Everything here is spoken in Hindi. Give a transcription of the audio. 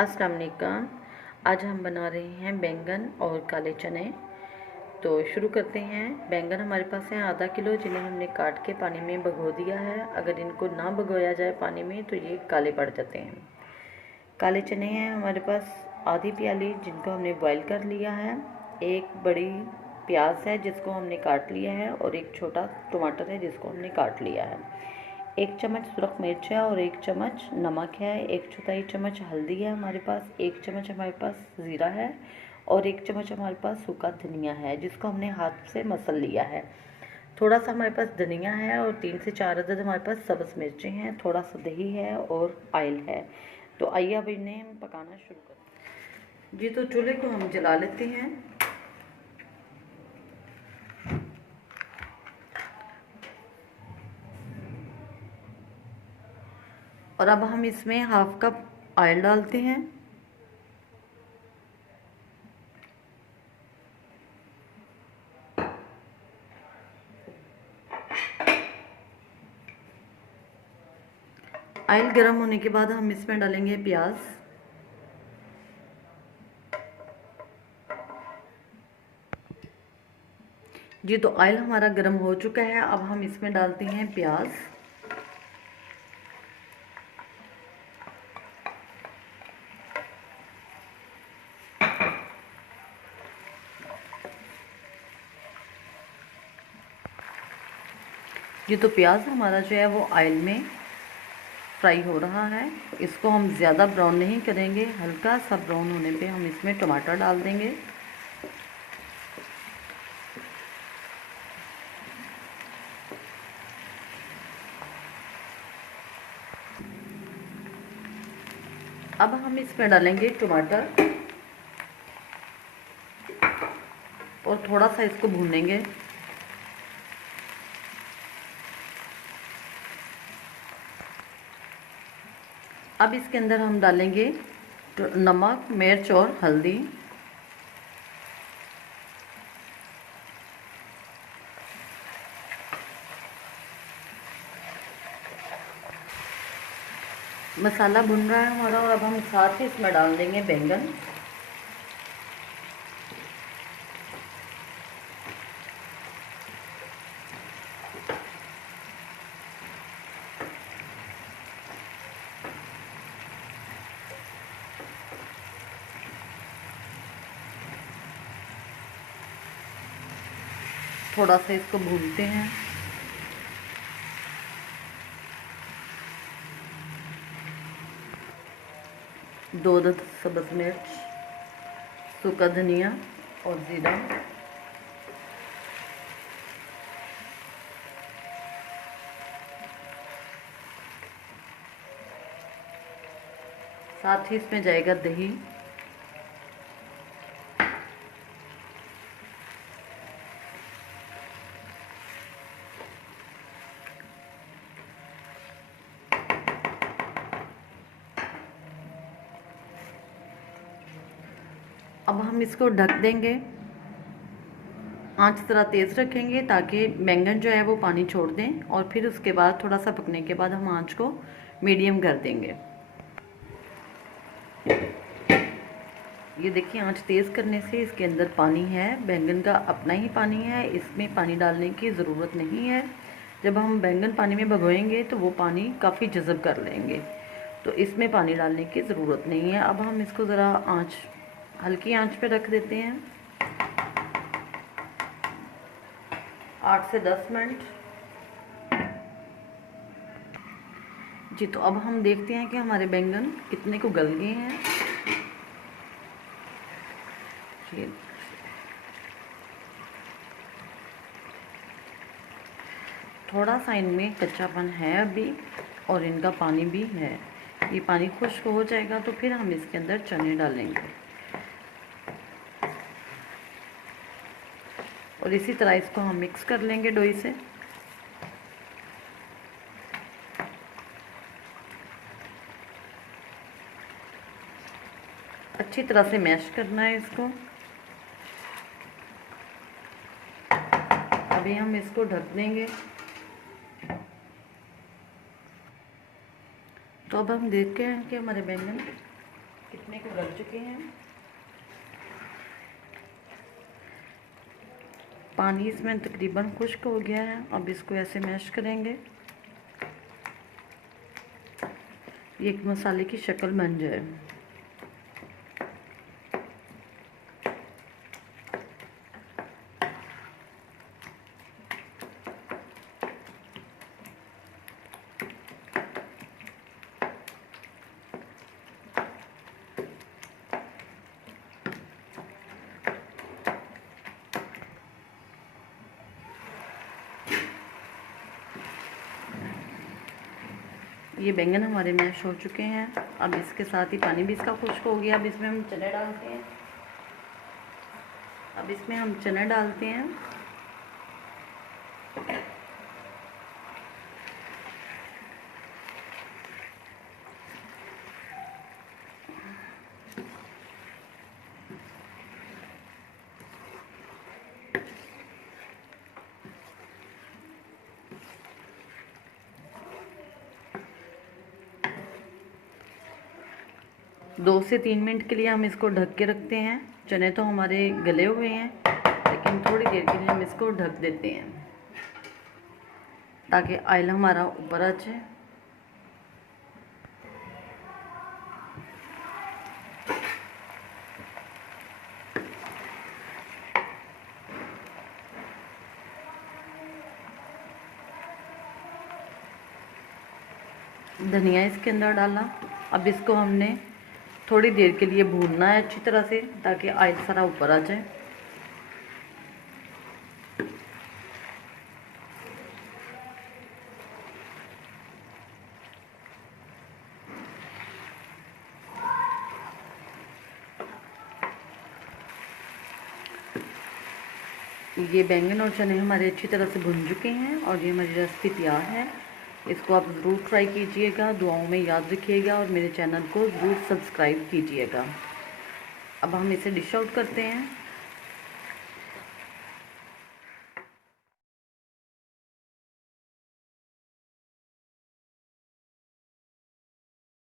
अस्सलाम वालेकुम। आज हम बना रहे हैं बैंगन और काले चने। तो शुरू करते हैं। बैंगन हमारे पास है आधा किलो, जिन्हें हमने काट के पानी में भिगो दिया है। अगर इनको ना भिगोया जाए पानी में तो ये काले पड़ जाते हैं। काले चने हैं हमारे पास आधी प्याली, जिनको हमने बॉईल कर लिया है। एक बड़ी प्याज है जिसको हमने काट लिया है, और एक छोटा टमाटर है जिसको हमने काट लिया है। 1 चम्मच सुरख मिर्च है और 1 चम्मच नमक है। 1/4 चम्मच हल्दी है हमारे पास। 1 चम्मच हमारे पास ज़ीरा है और 1 चम्मच हमारे पास सूखा धनिया है, जिसको हमने हाथ से मसल लिया है। थोड़ा सा हमारे पास धनिया है और 3 से 4 अदद हमारे पास सब्ज़ मिर्चें हैं। थोड़ा सा दही है और ऑयल है। तो आइए अब इन्हें हम पकाना शुरू करते हैं। जी, तो चूल्हे को हम जला लेते हैं। और अब हम इसमें हाफ कप ऑयल डालते हैं। ऑयल गर्म होने के बाद हम इसमें डालेंगे प्याज। जी, तो ऑयल हमारा गर्म हो चुका है। अब हम इसमें डालते हैं प्याज। जी, तो प्याज हमारा जो है वो ऑयल में फ्राई हो रहा है। इसको हम ज़्यादा ब्राउन नहीं करेंगे, हल्का सा ब्राउन होने पे हम इसमें टमाटर डाल देंगे। अब हम इसमें डालेंगे टमाटर और थोड़ा सा इसको भूनेंगे। अब इसके अंदर हम डालेंगे नमक, मिर्च और हल्दी। मसाला भुन रहा है हमारा, और अब हम साथ ही इसमें डाल देंगे बैंगन। थोड़ा सा इसको भूनते हैं। दो अदद सब्ज़ मिर्च, सूखा धनिया और ज़ीरा। साथ ही इसमें जाएगा दही। अब हम इसको ढक देंगे। आंच ज़रा तेज़ रखेंगे ताकि बैंगन जो है वो पानी छोड़ दें, और फिर उसके बाद थोड़ा सा पकने के बाद हम आंच को मीडियम कर देंगे। ये देखिए, आंच तेज़ करने से इसके अंदर पानी है, बैंगन का अपना ही पानी है, इसमें पानी डालने की ज़रूरत नहीं है। जब हम बैंगन पानी में भिगोएंगे तो वो पानी काफ़ी जज़ब कर लेंगे, तो इसमें पानी डालने की ज़रूरत नहीं है। अब हम इसको ज़रा हल्की आंच पे रख देते हैं 8 से 10 मिनट। जी, तो अब हम देखते हैं कि हमारे बैंगन कितने को गल गए हैं। थोड़ा सा इनमें कच्चापन है अभी, और इनका पानी भी है। ये पानी खुश्क हो जाएगा तो फिर हम इसके अंदर चने डालेंगे, और इसी तरह इसको हम मिक्स कर लेंगे डोई से। अच्छी तरह से मैश करना है इसको। अभी हम इसको ढक देंगे। तो अब हम देखते हैं कि हमारे बैंगन कितने को गल चुके हैं। पानी इसमें तकरीबन खुश्क हो गया है। अब इसको ऐसे मैश करेंगे, ये एक मसाले की शक्ल बन जाए। ये बैंगन हमारे मैश हो चुके हैं। अब इसके साथ ही पानी भी इसका खुश्क हो गया। अब इसमें हम चने डालते हैं। दो से 3 मिनट के लिए हम इसको ढक के रखते हैं। चने तो हमारे गले हुए हैं, लेकिन थोड़ी देर के लिए हम इसको ढक देते हैं ताकि ऑयल हमारा ऊपर आ जाए। धनिया इसके अंदर डाला। अब इसको हमने थोड़ी देर के लिए भूनना है अच्छी तरह से, ताकि ऑयल सारा ऊपर आ जाए। ये बैंगन और चने हमारे अच्छी तरह से भुन चुके हैं और ये हमारी रेसिपी तैयार है। इसको आप ज़रूर ट्राई कीजिएगा, दुआओं में याद रखिएगा और मेरे चैनल को ज़रूर सब्सक्राइब कीजिएगा। अब हम इसे डिश आउट करते हैं।